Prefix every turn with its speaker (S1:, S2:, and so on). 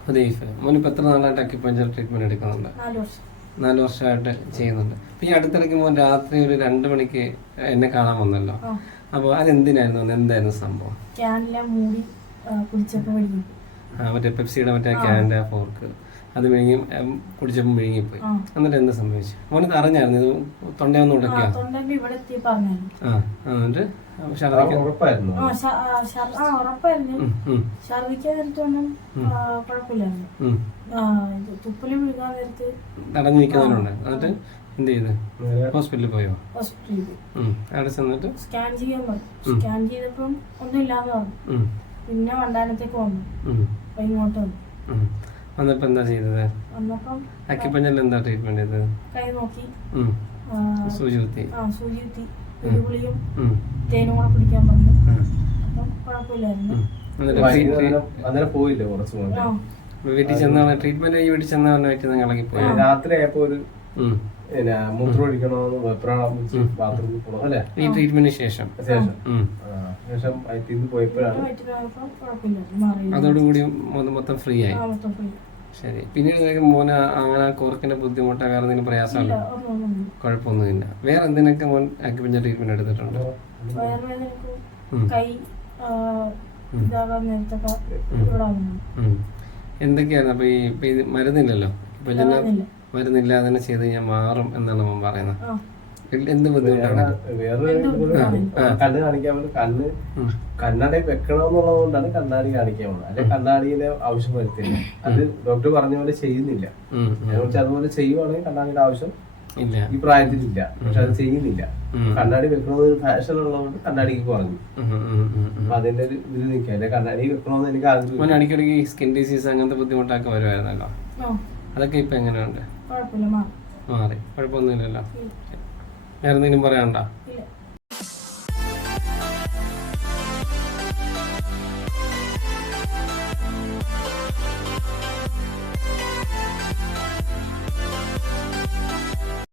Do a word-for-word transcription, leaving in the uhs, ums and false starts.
S1: ഹുദൈഫ. മോനിപ്പോൾ എത്ര നാളായിട്ട് acupuncture treatment എടുക്കുന്നുണ്ട്? നാല് വർഷമായിട്ട് ചെയ്യുന്നുണ്ട്. അപ്പം ഈ അടുത്തിടയ്ക്ക് മോൻ രാത്രി ഒരു രണ്ട് മണിക്ക് എന്നെ കാണാൻ വന്നല്ലോ. അപ്പോൾ അതെന്തിനായിരുന്നു, എന്തായിരുന്നു സംഭവം? ആ മറ്റേ പെപ്സിയുടെ മറ്റേ ക്യാൻ്റെ ഫോർക്ക് അത് വിഴുങ്ങി കുടിച്ചപ്പോൾ വിഴുങ്ങിപ്പോയി. എന്നിട്ട് എന്താ സംഭവിച്ചു? മോനത് അറിഞ്ഞായിരുന്നു ഇത് തൊണ്ടയൊന്നും ഉടക്കിയോ? ആ എന്നിട്ട്
S2: ഉറപ്പായിരുന്നു
S3: ഛർദിക്കാതിരിട്ടൊന്നും കുഴപ്പമില്ലായിരുന്നു. തുപ്പല് വിഴുകാൻ നേരത്ത്
S1: തടഞ്ഞു നിൽക്കുന്നതിനുണ്ട്. എന്നിട്ട് എന്ത് ചെയ്ത് ഹോസ്പിറ്റലിൽ പോയോ?
S3: ഹോസ്പിറ്റലിൽ
S1: പോയി അവിടെ ചെന്നിട്ട്
S3: സ്കാൻ ചെയ്യാൻ പറഞ്ഞു. സ്കാൻ ചെയ്തപ്പം ഒന്നും ഇല്ലാന്ന് പറഞ്ഞു. പിന്നെ വണ്ടാനത്തേക്ക് വന്നു. അപ്പൊ ഇങ്ങോട്ട് വന്നു.
S1: വന്നപ്പോ എന്താ ചെയ്തത്? അക്യുപഞ്ചറിൽ എന്താ ട്രീറ്റ്മെന്റ് ചെയ്തത്?
S3: കൈ നോക്കി
S1: സൂചി കുത്തി.
S3: ആ സൂചി കുത്തി ഗുളിയും തേനും കൂടെ പിടിക്കാൻ പറഞ്ഞു. അപ്പം കുഴപ്പമില്ലായിരുന്നു.
S2: പോയില്ലേ കുറച്ച്
S1: വീട്ടിൽ ചെന്നാണ് ട്രീറ്റ്മെന്റ് വീട്ടിൽ ചെന്ന വീട്ടിൽ നിന്ന് ഇളകിപ്പോയി.
S2: രാത്രി ആയപ്പോ ഒരു മൂത്രം ഒഴിക്കണോന്ന് വെപ്രാളം ബാത്റൂമിൽ പോകണം അല്ലെ?
S1: ഈ ട്രീറ്റ്മെന്റിന് ശേഷം
S2: ശേഷം ശേഷം വയറ്റിൽ പോയപ്പോഴാണ്
S1: അതോടുകൂടി മൊത്തം ഫ്രീ ആയി. ശരി. പിന്നീട് മോന് അങ്ങനെ കോർക്കിന്റെ ബുദ്ധിമുട്ടോ വേറെ എന്തെങ്കിലും പ്രയാസമല്ല? കുഴപ്പമൊന്നുമില്ല. വേറെ എന്തിനൊക്കെ മോൻ അക്യുപഞ്ചർ ട്രീറ്റ്മെന്റ് എടുത്തിട്ടുണ്ട്? എന്തൊക്കെയായിരുന്നു അപ്പൊ ഈ മരുന്നില്ലല്ലോ, മരുന്നില്ലാതെ തന്നെ ചെയ്ത് കഴിഞ്ഞാൽ മാറും എന്നാണ് മോൻ പറയുന്നത്. എന്ത് ബുദ്ധിമുട്ടാണ്?
S2: കണ്ണ് കാണിക്കാൻ വേണ്ടി കണ്ണ് കണ്ണാടി വെക്കണമെന്നുള്ളത് കൊണ്ടാണ് കണ്ണാടി കാണിക്കാൻ പോകുന്നത്. അല്ലെ കണ്ണാടിയുടെ ആവശ്യം വരുത്തില്ല. അത് ഡോക്ടർ പറഞ്ഞ പോലെ ചെയ്യുന്നില്ല. അതിനെക്കുറിച്ച് അതുപോലെ ചെയ്യുവാണെങ്കിൽ കണ്ണാടിയുടെ ആവശ്യം ഈ പ്രായത്തിലില്ല. പക്ഷെ അത് ചെയ്യുന്നില്ല. കണ്ണാടി വെക്കണമെന്ന് ഒരു ഫാഷൻ ഉള്ളതുകൊണ്ട് കണ്ണാടിക്ക് കുറഞ്ഞു. അപ്പൊ അതിന്റെ ഒരു ഇതിൽ നിൽക്കുക. അല്ലെ കണ്ണാടി വെക്കണമെന്ന് എനിക്ക് ആഗ്രഹം.
S1: അടിക്കടിക്ക് സ്കിൻ ഡിസീസ് അങ്ങനത്തെ ബുദ്ധിമുട്ടൊക്കെ വരുമായിരുന്നല്ലോ, അതൊക്കെ ഇപ്പൊ എങ്ങനെയുണ്ട്? മാറി? കുഴപ്പമൊന്നുമില്ലല്ലോ. വേറെ എന്തെങ്കിലും പറയാനുണ്ടോ?